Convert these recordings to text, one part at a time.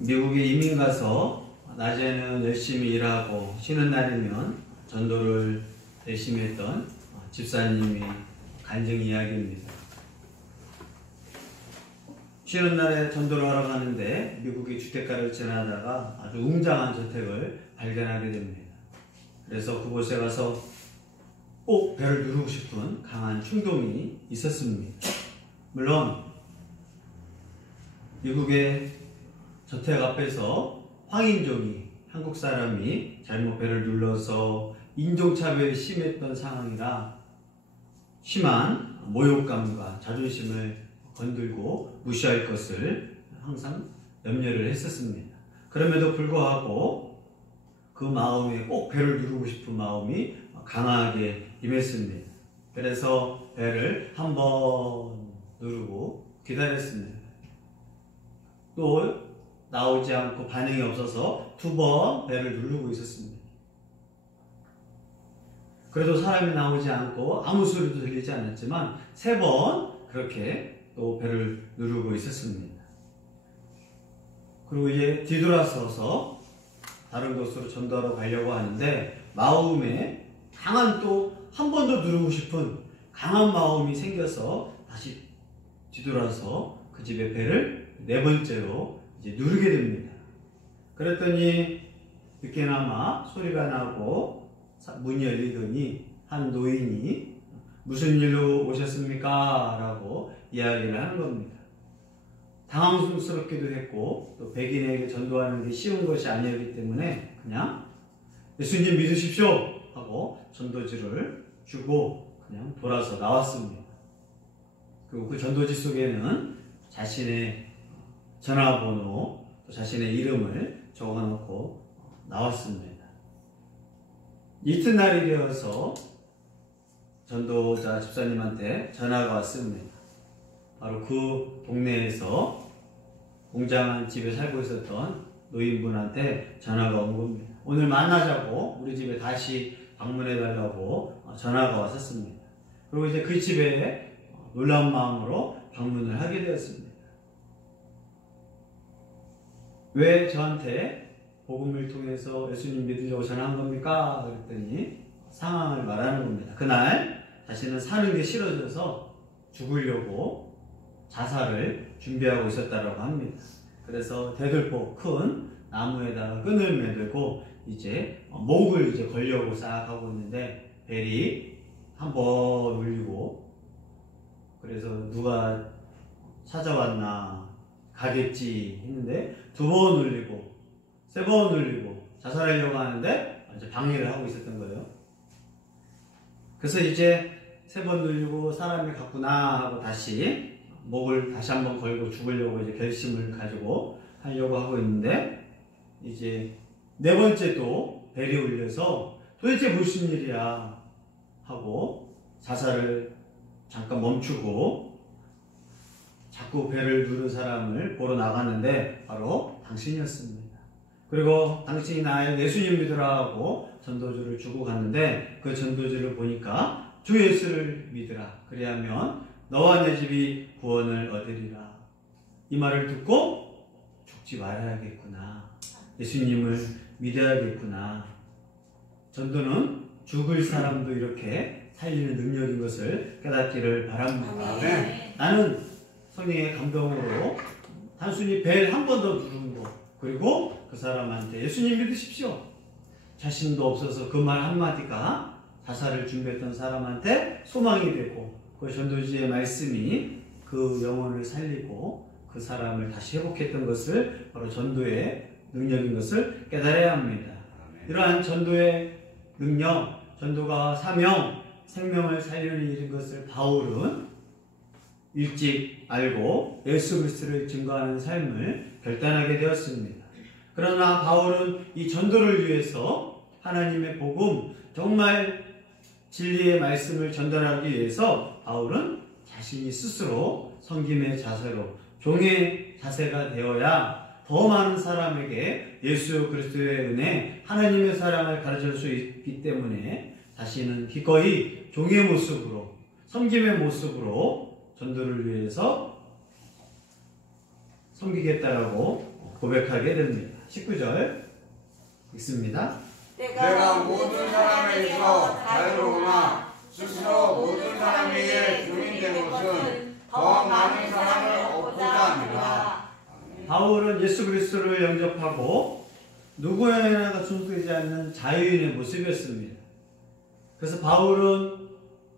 미국에 이민 가서 낮에는 열심히 일하고 쉬는 날이면 전도를 열심히 했던 집사님이 간증 이야기입니다. 쉬는 날에 전도를 하러 가는데 미국의 주택가를 지나다가 아주 웅장한 저택을 발견하게 됩니다. 그래서 그곳에 가서 꼭 배를 누르고 싶은 강한 충동이 있었습니다. 물론 미국의 저택 앞에서 황인종이, 한국 사람이 잘못 배를 눌러서 인종차별이 심했던 상황이라 심한 모욕감과 자존심을 건들고 무시할 것을 항상 염려를 했었습니다. 그럼에도 불구하고 그 마음에 꼭 배를 누르고 싶은 마음이 강하게 임했습니다. 그래서 배를 한 번 누르고 기다렸습니다. 또 나오지 않고 반응이 없어서 2번 배를 누르고 있었습니다. 그래도 사람이 나오지 않고 아무 소리도 들리지 않았지만 3번 그렇게 또 배를 누르고 있었습니다. 그리고 이제 뒤돌아서서 다른 곳으로 전도하러 가려고 하는데 마음에 강한 또 한 번 더 누르고 싶은 강한 마음이 생겨서 다시 뒤돌아서 그 집의 배를 4번째로 이제 누르게 됩니다. 그랬더니 늦게나마 소리가 나고 문이 열리더니 한 노인이 무슨 일로 오셨습니까? 라고 이야기를 하는 겁니다. 당황스럽기도 했고 또 백인에게 전도하는 게 쉬운 것이 아니었기 때문에 그냥 예수님 믿으십시오 하고 전도지를 주고 그냥 돌아서 나왔습니다. 그리고 그 전도지 속에는 자신의 전화번호 또 자신의 이름을 적어놓고 나왔습니다. 이튿날이 되어서 전도자 집사님한테 전화가 왔습니다. 바로 그 동네에서 웅장한 집에 살고 있었던 노인분한테 전화가 온 겁니다. 오늘 만나자고 우리 집에 다시 방문해달라고 전화가 왔었습니다. 그리고 이제 그 집에 놀라운 마음으로 방문을 하게 되었습니다. 왜 저한테 복음을 통해서 예수님 믿으려고 전화한 겁니까? 그랬더니 상황을 말하는 겁니다. 그날 자신은 사는 게 싫어져서 죽으려고 자살을 준비하고 있었다고 합니다. 그래서 대들보 큰 나무에다가 끈을 매들고 이제 목을 이제 걸려고 싹 하고 있는데 벨이 한 번 울리고 그래서 누가 찾아왔나 가겠지 했는데 2번 울리고 3번 울리고 자살하려고 하는데 이제 방해를 하고 있었던 거예요. 그래서 이제 3번 울리고 사람이 갔구나 하고 다시 목을 다시 한번 걸고 죽으려고 이제 결심을 가지고 하려고 하고 있는데 이제 4번째 또 벨이 울려서 도대체 무슨 일이야 하고 자살을 잠깐 멈추고 자꾸 벨을 누른 사람을 보러 나갔는데 바로 당신이었습니다. 그리고 당신이 나의 예수님 믿으라 하고 전도지를 주고 갔는데 그 전도지를 보니까 주 예수를 믿으라 그리하면 너와 내 집이 구원을 얻으리라. 이 말을 듣고 죽지 말아야겠구나. 예수님을 믿어야겠구나. 전도는 죽을 사람도 이렇게 살리는 능력인 것을 깨닫기를 바랍니다. 네. 나는 성령의 감동으로 단순히 벨 한 번 더 누르는 거 그리고 그 사람한테 예수님 믿으십시오. 자신도 없어서 그 말 한마디가 자살을 준비했던 사람한테 소망이 되고 그 전도지의 말씀이 그 영혼을 살리고 그 사람을 다시 회복했던 것을 바로 전도의 능력인 것을 깨달아야 합니다. 이러한 전도의 능력, 전도가 사명, 생명을 살리는 일인 것을 바울은 일찍 알고 예수 그리스도를 증거하는 삶을 결단하게 되었습니다. 그러나 바울은 이 전도를 위해서 하나님의 복음, 정말 진리의 말씀을 전달하기 위해서 바울은 자신이 스스로 섬김의 자세로 종의 자세가 되어야 더 많은 사람에게 예수 그리스도의 은혜, 하나님의 사랑을 가르칠 수 있기 때문에 자신은 기꺼이 종의 모습으로, 섬김의 모습으로 전도를 위해서 섬기겠다라고 고백하게 됩니다. 19절 읽습니다. 내가 모든 사람에게서 자유로우나 스스로 모든 사람에게 주인 된 것은 더 많은 사람을 얻고자 합니다. 바울은 예수 그리스도를 영접하고 누구에게나 순수되지 않는 자유인의 모습이었습니다. 그래서 바울은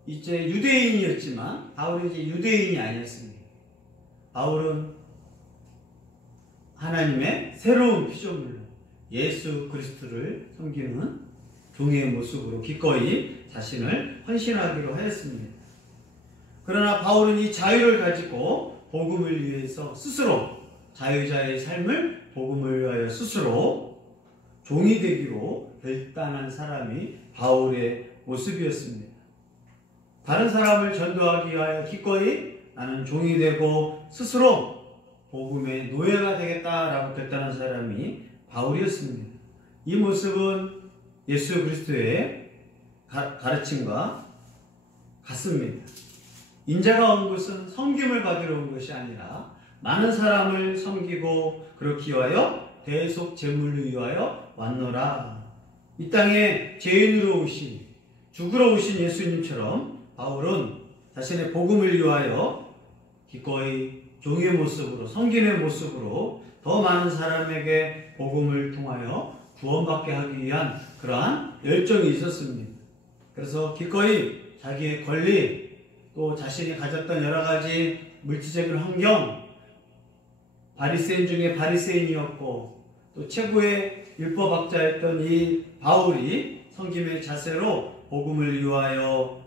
이제 유대인이었지만 바울은 이제 유대인이 아니었습니다. 바울은 하나님의 새로운 피조물로 예수 그리스도를 섬기는 종의 모습으로 기꺼이 자신을 헌신하기로 하였습니다. 그러나 바울은 이 자유를 가지고 복음을 위해서 스스로 자유자의 삶을 복음을 위하여 스스로 종이 되기로 결단한 사람이 바울의 모습이었습니다. 다른 사람을 전도하기 위하여 기꺼이 나는 종이 되고 스스로 복음의 노예가 되겠다라고 결단한 사람이 바울이었습니다. 이 모습은 예수 그리스도의 가르침과 같습니다. 인자가 온 것은 섬김을 받으러 온 것이 아니라 많은 사람을 섬기고 그렇기 위하여 대속 제물을 위하여 왔노라. 이 땅에 죄인으로 오신 죽으러 오신 예수님처럼 바울은 자신의 복음을 위하여 기꺼이 종의 모습으로 섬기는 모습으로 더 많은 사람에게 복음을 통하여 구원받게 하기 위한 그러한 열정이 있었습니다. 그래서 기꺼이 자기의 권리 또 자신이 가졌던 여러 가지 물질적인 환경, 바리새인 중에 바리새인이었고 또 최고의 율법학자였던 이 바울이 섬김의 자세로 복음을 위하여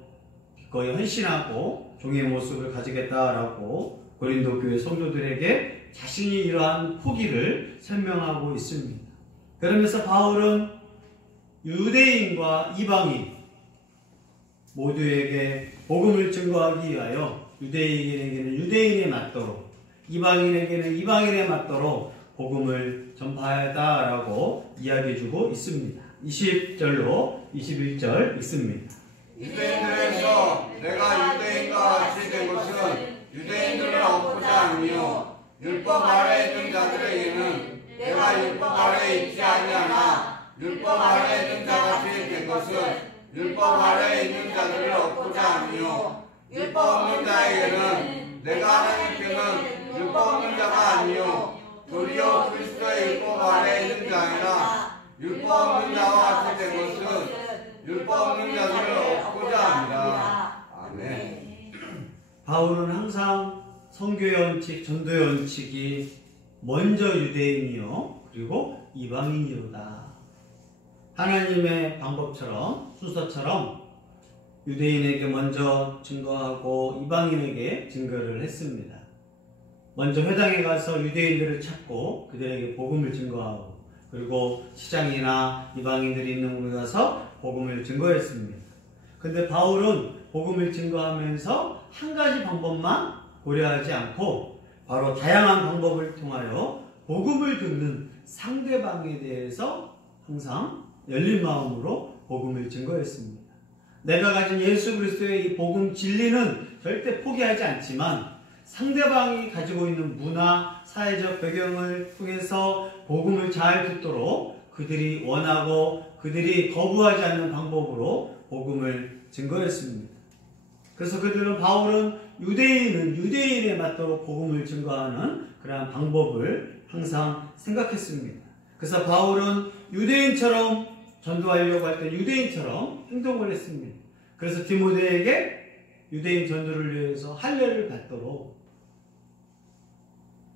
기꺼이 헌신하고 종의 모습을 가지겠다라고 고린도 교회 성도들에게 자신이 이러한 포기를 설명하고 있습니다. 그러면서 바울은 유대인과 이방인 모두에게 복음을 증거하기 위하여 유대인에게는 유대인에 맞도록 이방인에게는 이방인에 맞도록 복음을 전파하다라고 이야기해주고 있습니다. 20절로 21절 읽습니다. 유대인들에서 내가 유대인과 같이 된 것은 유대인들을 얻고자 하며 율법 아래에 있는 자들에게는 내가 율법 아래에 있지 아니하나 율법 아래에 있는 자같이 된 것은 율법 아래에 있는 자들을 얻고자 하며 율법 없는 자에게는 내가 하나님께는 율법 없는 자가 아니요 도리어 그리스도의 율법 아래에 있는 자이라 율법 없는 자와 같이 된 것은 율법 없는 자들을 얻고자 합니다. 아멘. 바울은 항상 선교의 원칙, 전도의 원칙이 먼저 유대인이요 그리고 이방인이로다. 하나님의 방법처럼 순서처럼 유대인에게 먼저 증거하고 이방인에게 증거를 했습니다. 먼저 회당에 가서 유대인들을 찾고 그들에게 복음을 증거하고 그리고 시장이나 이방인들이 있는 곳에 가서 복음을 증거했습니다. 근데 바울은 복음을 증거하면서 한 가지 방법만 고려하지 않고 바로 다양한 방법을 통하여 복음을 듣는 상대방에 대해서 항상 열린 마음으로 복음을 증거했습니다. 내가 가진 예수 그리스도의 이 복음 진리는 절대 포기하지 않지만 상대방이 가지고 있는 문화, 사회적 배경을 통해서 복음을 잘 듣도록 그들이 원하고 그들이 거부하지 않는 방법으로 복음을 증거했습니다. 그래서 바울은 유대인은 유대인에 맞도록 복음을 증거하는 그러한 방법을 항상 생각했습니다. 그래서 바울은 유대인처럼 전도하려고 할 때 유대인처럼 행동을 했습니다. 그래서 디모데에게 유대인 전도를 위해서 할례를 받도록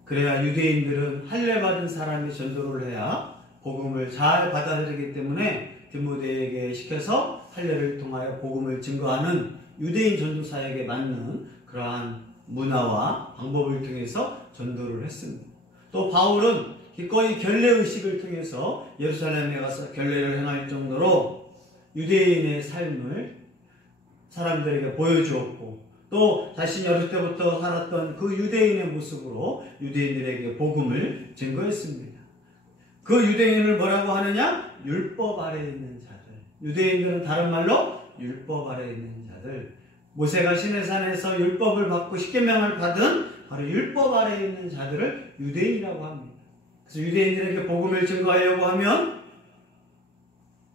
그래야 유대인들은 할례 받은 사람이 전도를 해야 복음을 잘 받아들이기 때문에 디모데에게 시켜서 할례를 통하여 복음을 증거하는 유대인 전도사에게 맞는 그러한 문화와 방법을 통해서 전도를 했습니다. 또 바울은 기꺼이 결례의식을 통해서 예루살렘에 가서 결례를 행할 정도로 유대인의 삶을 사람들에게 보여주었고 또 자신이 어릴 때부터 살았던 그 유대인의 모습으로 유대인들에게 복음을 증거했습니다. 그 유대인을 뭐라고 하느냐? 율법 아래에 있는 자들. 유대인들은 다른 말로 율법 아래에 있는 자들. 모세가 시내산에서 율법을 받고 십계명을 받은 바로 율법 아래에 있는 자들을 유대인이라고 합니다. 그래서 유대인들에게 복음을 증거하려고 하면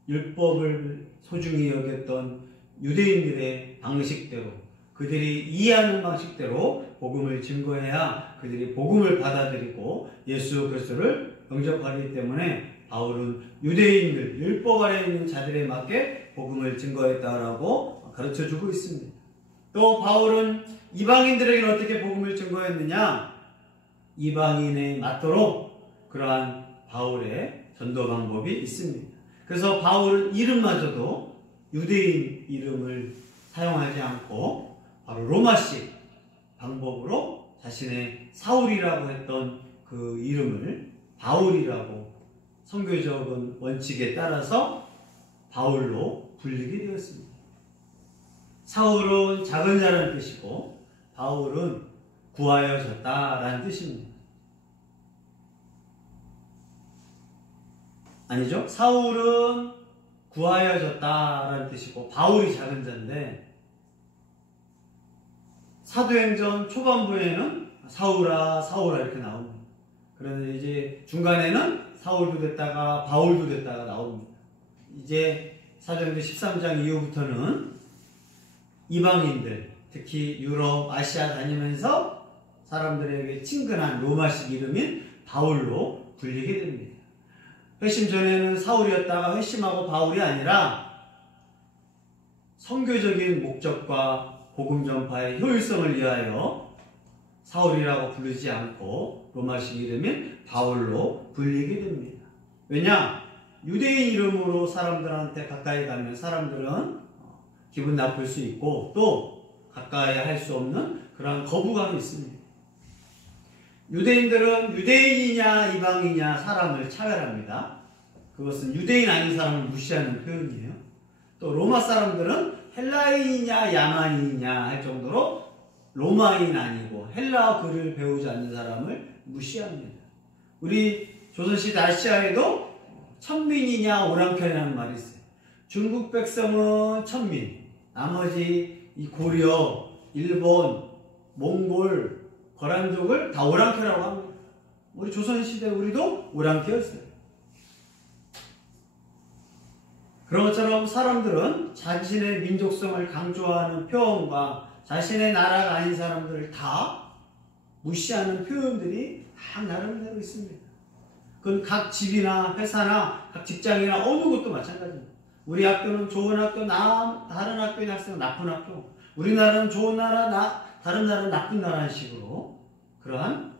율법을 소중히 여겼던 유대인들의 방식대로, 그들이 이해하는 방식대로 복음을 증거해야 그들이 복음을 받아들이고 예수 그리스도를 영접하기 때문에 바울은 유대인들, 율법 아래에 있는 자들에 맞게 복음을 증거했다라고 가르쳐주고 있습니다. 또 바울은 이방인들에게는 어떻게 복음을 증거했느냐? 이방인에 맞도록 그러한 바울의 전도 방법이 있습니다. 그래서 바울은 이름마저도 유대인 이름을 사용하지 않고 바로 로마식 방법으로 자신의 사울이라고 했던 그 이름을 바울이라고 선교적인 원칙에 따라서 바울로 불리게 되었습니다. 사울은 작은 자라는 뜻이고 바울은 구하여졌다라는 뜻입니다. 아니죠? 사울은 구하여졌다라는 뜻이고 바울이 작은 자인데 사도행전 초반부에는 사울아 사울아 이렇게 나옵니다. 그런데 이제 중간에는 사울도 됐다가 바울도 됐다가 나옵니다. 이제 사도행전 13장 이후부터는 이방인들, 특히 유럽, 아시아 다니면서 사람들에게 친근한 로마식 이름인 바울로 불리게 됩니다. 회심 전에는 사울이었다가 회심하고 바울이 아니라 선교적인 목적과 복음 전파의 효율성을 위하여 사울이라고 부르지 않고 로마식 이름인 바울로 불리게 됩니다. 왜냐? 유대인 이름으로 사람들한테 가까이 가면 사람들은 기분 나쁠 수 있고 또 가까이 할 수 없는 그런 거부감이 있습니다. 유대인들은 유대인이냐 이방이냐 사람을 차별합니다. 그것은 유대인 아닌 사람을 무시하는 표현이에요. 또 로마 사람들은 헬라인이냐 야만인이냐 할 정도로 로마인 아니고 헬라어 글을 배우지 않는 사람을 무시합니다. 우리 조선시대 아시아에도 천민이냐 오랑캐라는 말이 있어요. 중국 백성은 천민, 나머지 이 고려, 일본, 몽골, 거란족을 다 오랑캐라고 합니다. 우리 조선시대 우리도 오랑캐였어요. 그런 것처럼 사람들은 자신의 민족성을 강조하는 표현과 자신의 나라가 아닌 사람들을 다 무시하는 표현들이 다 나름대로 있습니다. 그건 각 집이나 회사나 각 직장이나 어느 곳도 마찬가지입니다. 우리 학교는 좋은 학교, 다른 학교의 학생은 나쁜 학교, 우리나라는 좋은 나라, 다른 나라는 나쁜 나라는 식으로 그러한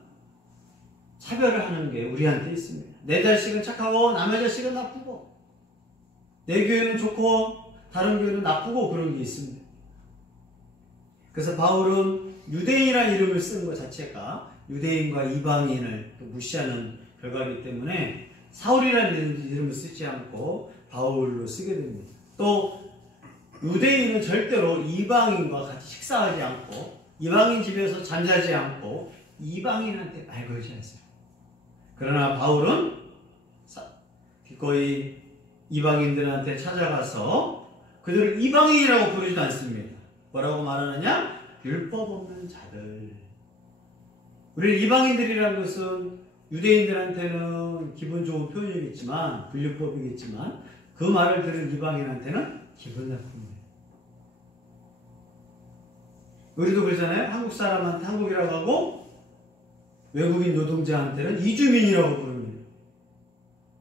차별을 하는 게 우리한테 있습니다. 내 자식은 착하고 남의 자식은 나쁘고 내 교회는 좋고 다른 교회는 나쁘고 그런 게 있습니다. 그래서 바울은 유대인이라는 이름을 쓰는 것 자체가 유대인과 이방인을 무시하는 결과이기 때문에 사울이라는 이름을 쓰지 않고 바울로 쓰게 됩니다. 또 유대인은 절대로 이방인과 같이 식사하지 않고 이방인 집에서 잠자지 않고 이방인한테 말 걸지 않습니다. 그러나 바울은 기꺼이 이방인들한테 찾아가서 그들을 이방인이라고 부르지도 않습니다. 뭐라고 말하느냐? 율법 없는 자들. 우리 이방인들이라는 것은 유대인들한테는 기분 좋은 표현이겠지만 불율법이겠지만 그 말을 들은 이방인한테는 기분 나쁩니다. 우리도 그러잖아요. 한국 사람한테 한국이라고 하고 외국인 노동자한테는 이주민이라고 부릅니다.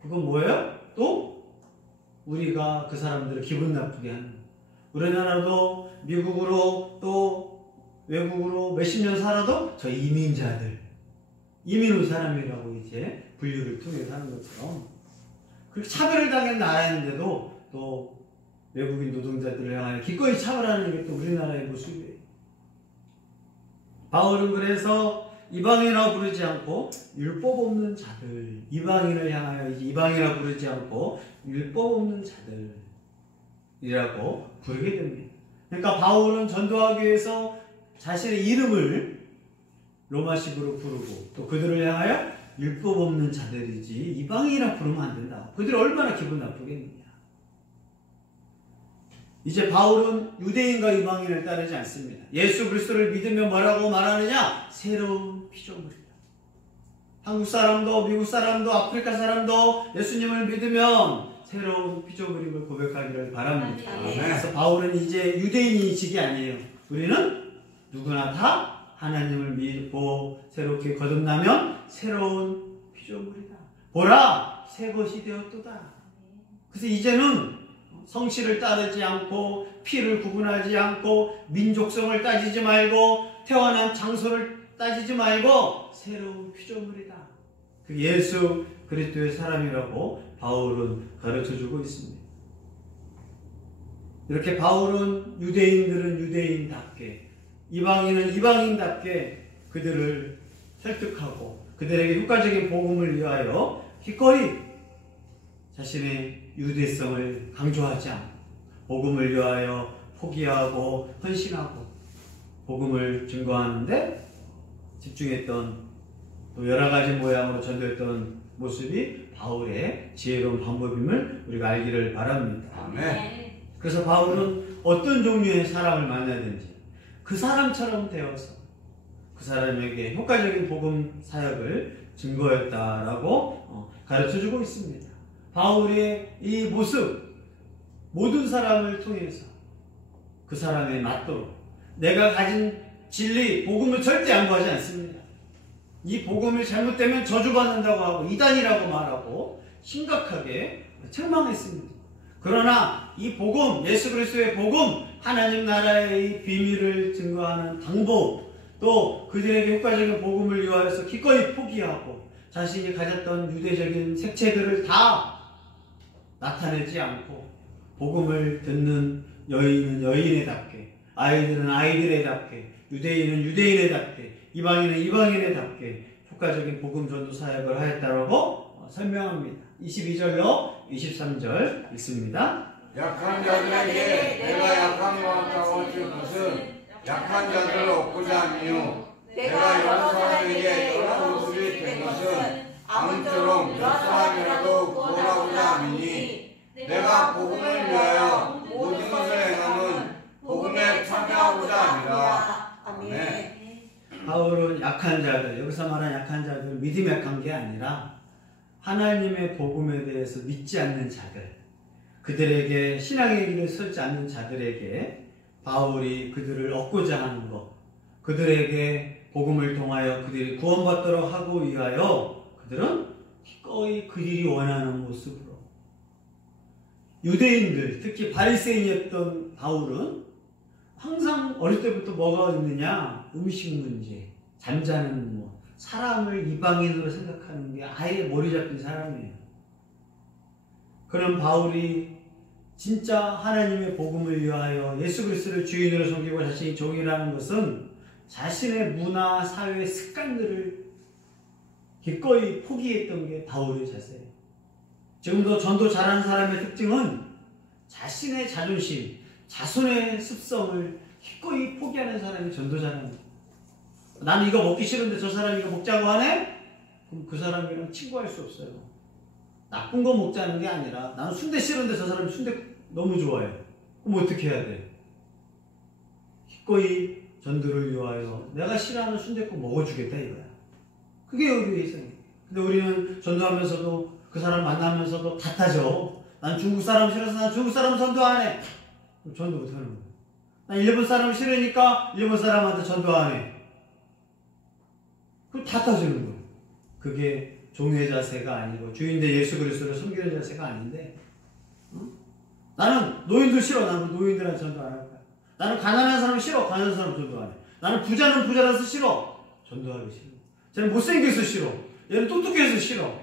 그건 뭐예요? 또 우리가 그 사람들을 기분 나쁘게 하는 거예요. 우리나라도 미국으로 또 외국으로 몇십 년 살아도 저 이민자들, 이민 온 사람이라고 이제 분류를 통해서 하는 것처럼 그렇게 차별을 당한 나라인데도 또 외국인 노동자들을 향하여 기꺼이 차별하는 게 또 우리나라의 모습이에요. 바울은 그래서 이방인이라고 부르지 않고 율법 없는 자들, 이방인을 향하여 이방이라고 부르지 않고 율법 없는 자들이라고 부르게 됩니다. 그러니까 바울은 전도하기 위해서 자신의 이름을 로마식으로 부르고 또 그들을 향하여 율법 없는 자들이지 이방인이라 부르면 안 된다. 그들이 얼마나 기분 나쁘겠느냐. 이제 바울은 유대인과 이방인을 따르지 않습니다. 예수 그리스도를 믿으며 뭐라고 말하느냐? 새로운 피조물이다. 한국 사람도 미국 사람도 아프리카 사람도 예수님을 믿으면 새로운 피조물임을 고백하기를 바랍니다. 그래서 바울은 이제 유대인이직이 아니에요. 우리는 누구나 다 하나님을 믿고 새롭게 거듭나면 새로운 피조물이다. 보라, 새 것이 되었도다. 그래서 이제는 성씨를 따르지 않고 피를 구분하지 않고 민족성을 따지지 말고 태어난 장소를 따지지 말고 새로운 피조물이다. 그 예수 그리스도의 사람이라고 바울은 가르쳐주고 있습니다. 이렇게 바울은 유대인들은 유대인답게 이방인은 이방인답게 그들을 설득하고 그들에게 효과적인 복음을 위하여 기꺼이 자신의 유대성을 강조하지 않고 복음을 위하여 포기하고 헌신하고 복음을 증거하는데 집중했던 또 여러 가지 모양으로 전도했던 모습이 바울의 지혜로운 방법임을 우리가 알기를 바랍니다. 아멘. 그래서 바울은 어떤 종류의 사람을 만나든지 그 사람처럼 되어서 그 사람에게 효과적인 복음 사역을 증거했다라고 가르쳐주고 있습니다. 바울의 이 모습 모든 사람을 통해서 그 사람에 맞도록 내가 가진 진리, 복음을 절대 양보하지 않습니다. 이 복음을 잘못되면 저주받는다고 하고 이단이라고 말하고 심각하게 책망했습니다. 그러나 이 복음, 예수 그리스도의 복음, 하나님 나라의 비밀을 증거하는 방법, 또 그들에게 효과적인 복음을 위하여서 기꺼이 포기하고 자신이 가졌던 유대적인 색채들을 다 나타내지 않고 복음을 듣는 여인은 여인에답게, 아이들은 아이들에답게, 유대인은 유대인에답게, 이방인은 이방인에답게 효과적인 복음 전도 사역을 하였다라고 설명합니다. 22절로 23절 읽습니다. 약한 자들에게 내가 약한 것 같다고 줄 것은 약한 자들을 얻고자 함이요 내가 여러 사람에게 여러 모습이 된 것은 아무쪼록 몇 사람이라도 구원하고자 함이니 내가 복음을 위하여 모든 것을 행함은 복음에 참여하고자 합니다. 아멘. 바울은 약한 자들, 여기서 말하는 약한 자들은 믿음이 약한 게 아니라 하나님의 복음에 대해서 믿지 않는 자들, 그들에게 신앙의 길을 설지 않는 자들에게 바울이 그들을 얻고자 하는 것, 그들에게 복음을 통하여 그들이 구원받도록 하고 위하여 그들은 기꺼이 그들이 원하는 모습으로 유대인들, 특히 바리새인이었던 바울은 항상 어릴 때부터 뭐가 있느냐? 음식 문제, 잠자는 사람을 이방인으로 생각하는 게 아예 머리 잡힌 사람이에요. 그런 바울이 진짜 하나님의 복음을 위하여 예수 그리스도를 주인으로 섬기고 자신이 종이라는 것은 자신의 문화, 사회, 습관들을 기꺼이 포기했던 게 바울의 자세예요. 지금도 전도 잘하는 사람의 특징은 자신의 자존심, 자손의 습성을 기꺼이 포기하는 사람이 전도 잘하는 거예요. 나는 이거 먹기 싫은데 저 사람이 이거 먹자고 하네? 그럼 그 사람이랑 친구할 수 없어요. 나쁜 거 먹자는 게 아니라 나는 순대 싫은데 저 사람이 순대 너무 좋아해요. 그럼 어떻게 해야 돼? 기꺼이 전도를 위하여 내가 싫어하는 순댓국 먹어주겠다 이거야. 그게 우리의 이상이에요. 근데 우리는 전도하면서도 그 사람 만나면서도 다 따져. 난 중국 사람 싫어서 난 중국 사람 전도 안 해. 그럼 전도 못하는 거야. 난 일본 사람 싫으니까 일본 사람한테 전도 안 해. 그럼 다 따지는 거야. 그게 종의 자세가 아니고 주인대 예수 그리스도를 섬기는 자세가 아닌데, 나는 노인들 싫어. 나는 노인들한테 전도 안 할 거야. 나는 가난한 사람 싫어. 가난한 사람 전도 안 해. 나는 부자는 부자라서 싫어. 전도하기 싫어. 쟤는 못생겨서 싫어. 얘는 똑똑해서 싫어.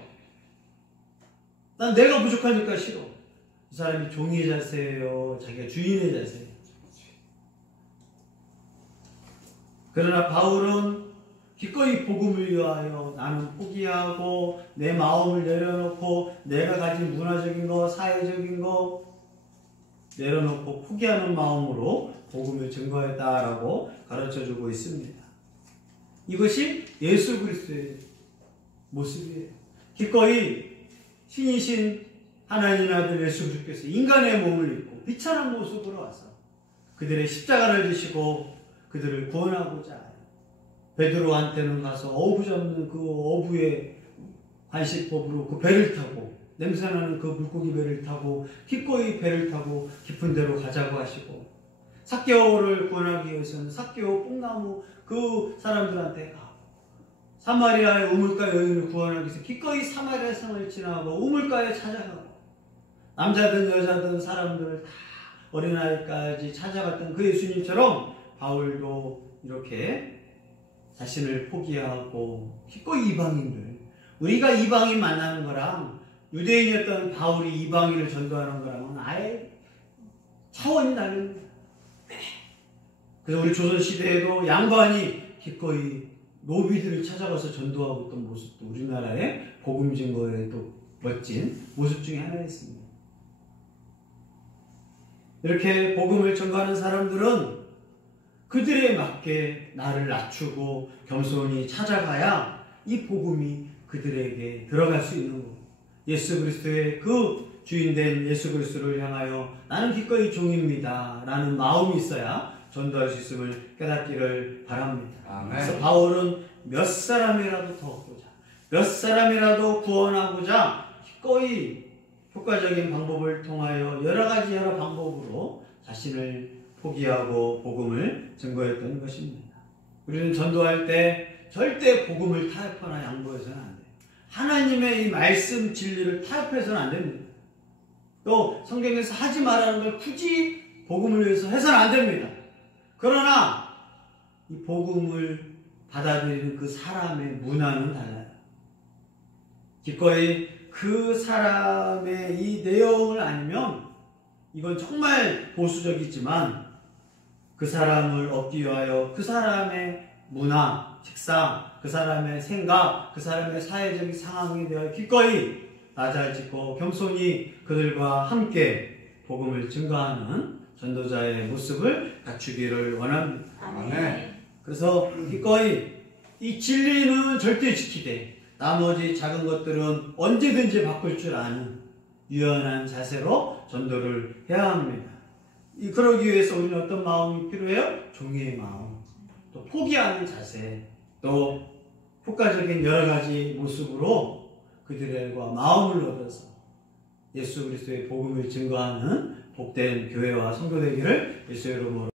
난 내가 부족하니까 싫어. 이 사람이 종의 자세예요? 자기가 주인의 자세예요? 그러나 바울은 기꺼이 복음을 위하여 나는 포기하고 내 마음을 내려놓고 내가 가진 문화적인 거, 사회적인 거 내려놓고 포기하는 마음으로 복음을 증거했다라고 가르쳐주고 있습니다. 이것이 예수 그리스도의 모습이에요. 기꺼이 신이신 하나님의 아들 예수 그리스도께서 인간의 몸을 입고 비천한 모습으로 와서 그들의 십자가를 지시고 그들을 구원하고자 해요. 베드로한테는 가서 어부 잡는 그 어부의 관식법으로 그 배를 타고 냄새나는 그 물고기 배를 타고 기꺼이 배를 타고 깊은 데로 가자고 하시고, 삭개오를 구원하기 위해서는 삭개오 뽕나무 그 사람들한테 가고, 사마리아의 우물가 여인을 구원하기 위해서 기꺼이 사마리아 성을 지나고 우물가에 찾아가고, 남자든 여자든 사람들을 다 어린아이까지 찾아갔던 그 예수님처럼 바울도 이렇게 자신을 포기하고 기꺼이 이방인들, 우리가 이방인 만나는 거랑 유대인이었던 바울이 이방인을 전도하는 거랑은 아예 차원이 다릅니다. 그래서 우리 조선시대에도 양반이 기꺼이 노비들을 찾아가서 전도하고 있던 모습도 우리나라의 복음 증거의 또 멋진 모습 중에 하나였습니다. 이렇게 복음을 전가하는 사람들은 그들에 맞게 나를 낮추고 겸손히 찾아가야 이 복음이 그들에게 들어갈 수 있는 거고, 예수 그리스도의 그 주인된 예수 그리스도를 향하여 나는 기꺼이 종입니다 라는 마음이 있어야 전도할 수 있음을 깨닫기를 바랍니다. 아멘. 그래서 바울은 몇 사람이라도 더 얻고자, 몇 사람이라도 구원하고자 기꺼이 효과적인 방법을 통하여 여러 방법으로 자신을 포기하고 복음을 증거했던 것입니다. 우리는 전도할 때 절대 복음을 타협하거나 양보해서는 안 돼요. 하나님의 이 말씀 진리를 타협해서는 안 됩니다. 또 성경에서 하지 말라는 걸 굳이 복음을 위해서 해서는 안 됩니다. 그러나 이 복음을 받아들이는 그 사람의 문화는 달라요. 기꺼이 그 사람의 이 내용을 알면 이건 정말 보수적이지만 그 사람을 얻기 위하여 그 사람의 문화, 식상, 그 사람의 생각, 그 사람의 사회적인 상황에 대하여 기꺼이 나잘짓고 겸손히 그들과 함께 복음을 증거하는 전도자의 모습을 갖추기를 원합니다. 아멘. 그래서 기꺼이 이 진리는 절대 지키되 나머지 작은 것들은 언제든지 바꿀 줄 아는 유연한 자세로 전도를 해야 합니다. 그러기 위해서 우리는 어떤 마음이 필요해요? 종의 마음, 또 포기하는 자세, 또 효과적인 여러 가지 모습으로 그들과 마음을 얻어서 예수 그리스도의 복음을 증거하는 복된 교회와 성도 되기를 예수의 이름으로